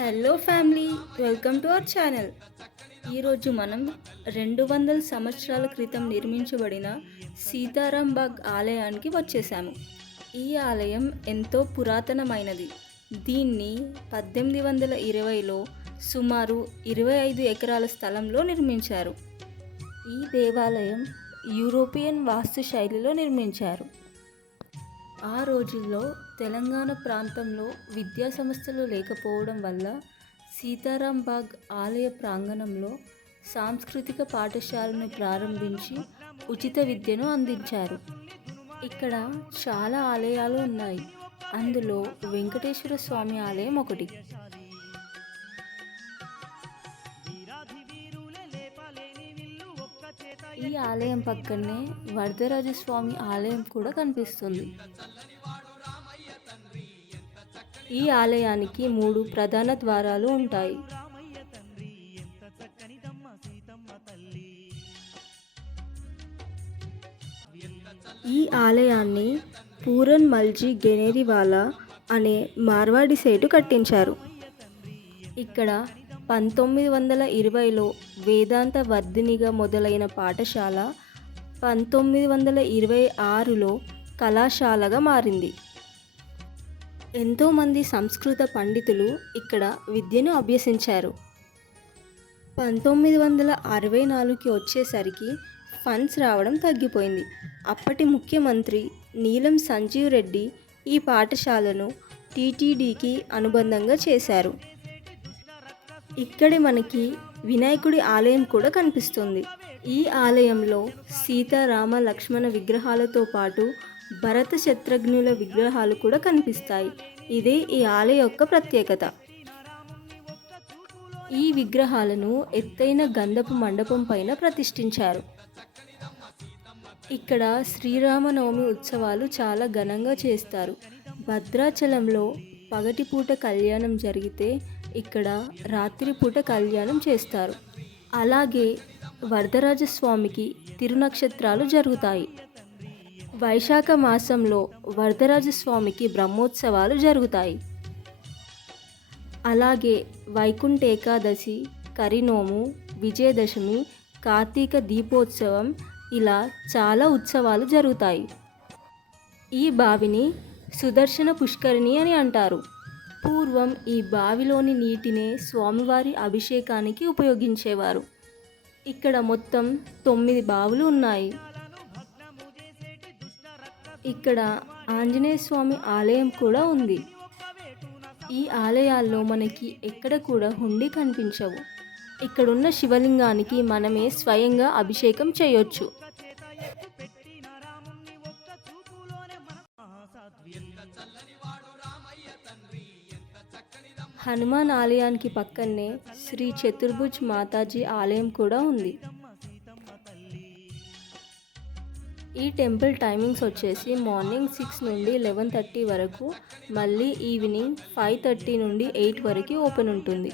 Hello family, welcome to our channel. ఈరోజు మనం 200 సంవత్సరాల క్రితం నిర్మించబడిన సీతారాంబాగ్ ఆలయానికి వచ్చేసాము. ఈ ఆలయం ఎంతో పురాతనమైనది. దీన్ని 1820లో సుమారు 25 ఎకరాల స్థలంలో నిర్మించారు. ఈ దేవాలయం యూరోపియన్ వాస్తు శైలిలో నిర్మించారు. ఆ రోజుల్లో తెలంగాణ ప్రాంతంలో విద్యా సంస్థలు లేకపోవడం వల్ల సీతారాంబాగ్ ఆలయ ప్రాంగణంలో సాంస్కృతిక పాఠశాలను ప్రారంభించి ఉచిత విద్యను అందించారు. ఇక్కడ చాలా ఆలయాలు ఉన్నాయి. అందులో వెంకటేశ్వర స్వామి ఆలయం ఒకటి. ఈ ఆలయం పక్కనే వరదరాజస్వామి ఆలయం కూడా కనిపిస్తుంది. ఈ ఆలయానికి 3 ప్రధాన ద్వారాలు ఉంటాయి. ఈ ఆలయాన్ని పూరన్ మల్జీ గెనేరివాలా అనే మార్వాడి సేటు కట్టించారు. ఇక్కడ 1920లో వేదాంత వర్ధినిగా మొదలైన పాఠశాల 1926లో కళాశాలగా మారింది. ఎంతోమంది సంస్కృత పండితులు ఇక్కడ విద్యను అభ్యసించారు. 1964కి వచ్చేసరికి ఫండ్స్ రావడం తగ్గిపోయింది. అప్పటి ముఖ్యమంత్రి నీలం సంజీవ్ రెడ్డి ఈ పాఠశాలను టీటీడీకి అనుబంధంగా చేశారు. ఇక్కడే మనకి వినాయకుడి ఆలయం కూడా కనిపిస్తుంది. ఈ ఆలయంలో సీతారామ లక్ష్మణ విగ్రహాలతో పాటు భరత శత్రుఘ్నుల విగ్రహాలు కూడా కనిపిస్తాయి. ఇదే ఈ ఆలయ యొక్క ప్రత్యేకత. ఈ విగ్రహాలను ఎత్తైన గంధపు మండపం పైన ప్రతిష్ఠించారు. ఇక్కడ శ్రీరామనవమి ఉత్సవాలు చాలా ఘనంగా చేస్తారు. భద్రాచలంలో పగటిపూట కళ్యాణం జరిగితే ఇక్కడ రాత్రిపూట కళ్యాణం చేస్తారు. అలాగే వరదరాజస్వామికి తిరునక్షత్రాలు జరుగుతాయి. వైశాఖ మాసంలో వరదరాజస్వామికి బ్రహ్మోత్సవాలు జరుగుతాయి. అలాగే వైకుంఠ ఏకాదశి, కరినోము, విజయదశమి, కార్తీక దీపోత్సవం ఇలా చాలా ఉత్సవాలు జరుగుతాయి. ఈ బావిని సుదర్శన పుష్కరిణి అని అంటారు. పూర్వం ఈ బావిలోని నీటినే స్వామివారి అభిషేకానికి ఉపయోగించేవారు. ఇక్కడ మొత్తం 9 బావులు ఉన్నాయి. ఇక్కడ ఆంజనేయ స్వామి ఆలయం కూడా ఉంది. ఈ ఆలయాల్లో మనకి ఎక్కడ కూడా హుండీ కనిపించవు. ఇక్కడున్న శివలింగానికి మనమే స్వయంగా అభిషేకం చేయొచ్చు. హనుమాన్ ఆలయానికి పక్కనే శ్రీ చతుర్భుజ్ మాతాజీ ఆలయం కూడా ఉంది. ఈ టెంపుల్ టైమింగ్స్ వచ్చేసి మార్నింగ్ 6 నుండి 11:30 వరకు, మళ్ళీ ఈవినింగ్ 5:30 నుండి 8 వరకు ఓపెన్ ఉంటుంది.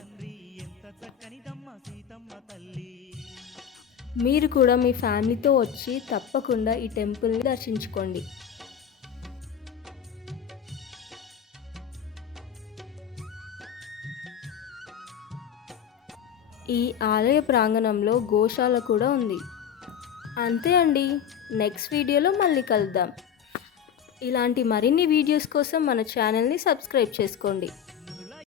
మీరు కూడా మీ ఫ్యామిలీతో వచ్చి తప్పకుండా ఈ టెంపుల్ని దర్శించుకోండి. ఈ ఆలయ ప్రాంగణంలో గోశాల కూడా ఉంది. అంతే అండి, నెక్స్ట్ వీడియోలో మళ్ళీ కలుద్దాం. ఇలాంటి మరిన్ని వీడియోస్ కోసం మన ఛానల్ని సబ్స్క్రైబ్ చేసుకోండి.